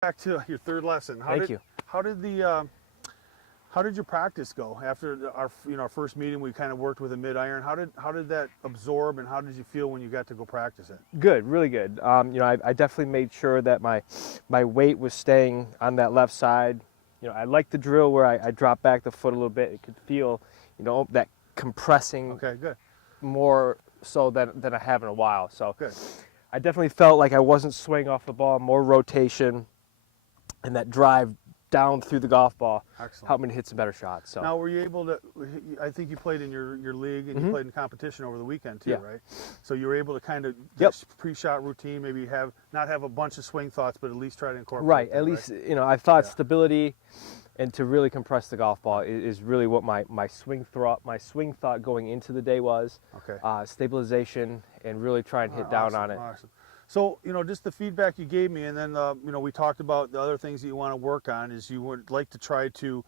Back to your third lesson. Thank you. How did your practice go after our first meeting? We kind of worked with a mid iron. How did that absorb, and how did you feel when you got to go practice it? Good, really good. I definitely made sure that my weight was staying on that left side. I like the drill where I drop back the foot a little bit. It could feel, that compressing. Okay, good. More so than I have in a while. So good. I definitely felt like I wasn't swinging off the ball, more rotation, and that drive down through the golf ball helped me to hit some better shots. So now, were you able to? I think you played in your league, and you played in competition over the weekend too, right? So you were able to kind of pre-shot routine, maybe not have a bunch of swing thoughts, but at least try to incorporate. Right. That, at least I thought stability, and to really compress the golf ball is really what my swing thought going into the day was. Okay. Stabilization and really try and hit down on it. Awesome. So, just the feedback you gave me, and then, we talked about the other things that you want to work on is you would like to try to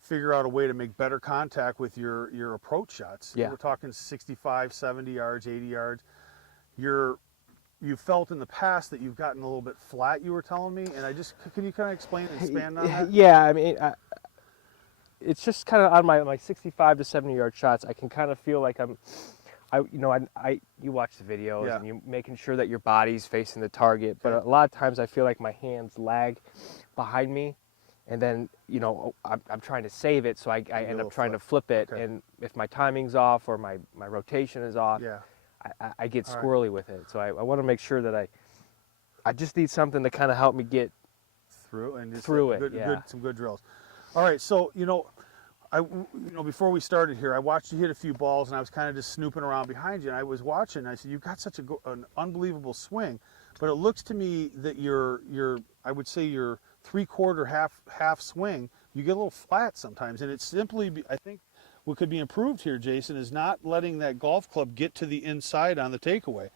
figure out a way to make better contact with your approach shots. Yeah. We're talking 65, 70 yards, 80 yards. You felt in the past that you've gotten a little bit flat, you were telling me, and can you kind of explain and expand on that? Yeah, I mean, it's just kind of on my 65 to 70 yard shots, I can kind of feel like you watch the videos and you're making sure that your body's facing the target, but a lot of times I feel like my hands lag behind me, and then I'm trying to save it, so I end up trying to flip it, and if my timing's off or my rotation is off, I get squirrely with it. So I want to make sure that I just need something to kind of help me get through and some good drills. All right, so before we started here, I watched you hit a few balls, and I was kind of just snooping around behind you, and I was watching, and I said, you've got such an unbelievable swing, but it looks to me that I would say your three-quarter, half swing, you get a little flat sometimes, and it's simply, I think, what could be improved here, Jason, is not letting that golf club get to the inside on the takeaway.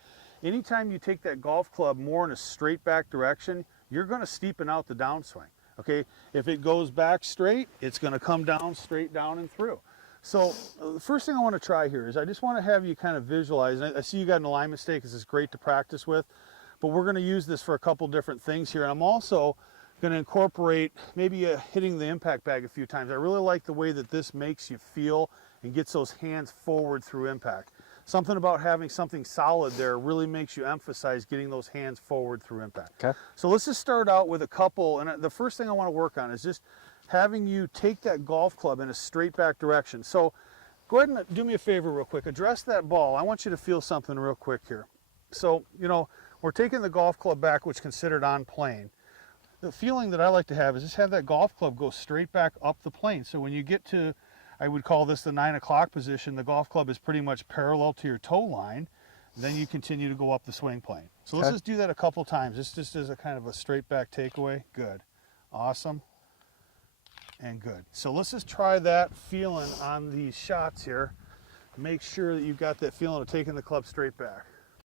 Anytime you take that golf club more in a straight back direction, you're going to steepen out the downswing. Okay, if it goes back straight, it's going to come down straight down and through. So the first thing I want to try here is I just want to have you kind of visualize. I see you got an alignment stake. This is great to practice with, but we're going to use this for a couple different things here. And I'm also going to incorporate maybe hitting the impact bag a few times. I really like the way that this makes you feel and gets those hands forward through impact. Something about having something solid there really makes you emphasize getting those hands forward through impact. Okay. So let's just start out with a couple, and the first thing I want to work on is just having you take that golf club in a straight back direction. So go ahead and do me a favor real quick. Address that ball. I want you to feel something real quick here. So, we're taking the golf club back, which is considered on plane. The feeling that I like to have is just have that golf club go straight back up the plane. So when you get to, I would call this the 9 o'clock position, the golf club is pretty much parallel to your toe line. Then you continue to go up the swing plane. So let's just do that a couple times. This just is a kind of a straight back takeaway. Good. Awesome. And good. So let's just try that feeling on these shots here. Make sure that you've got that feeling of taking the club straight back.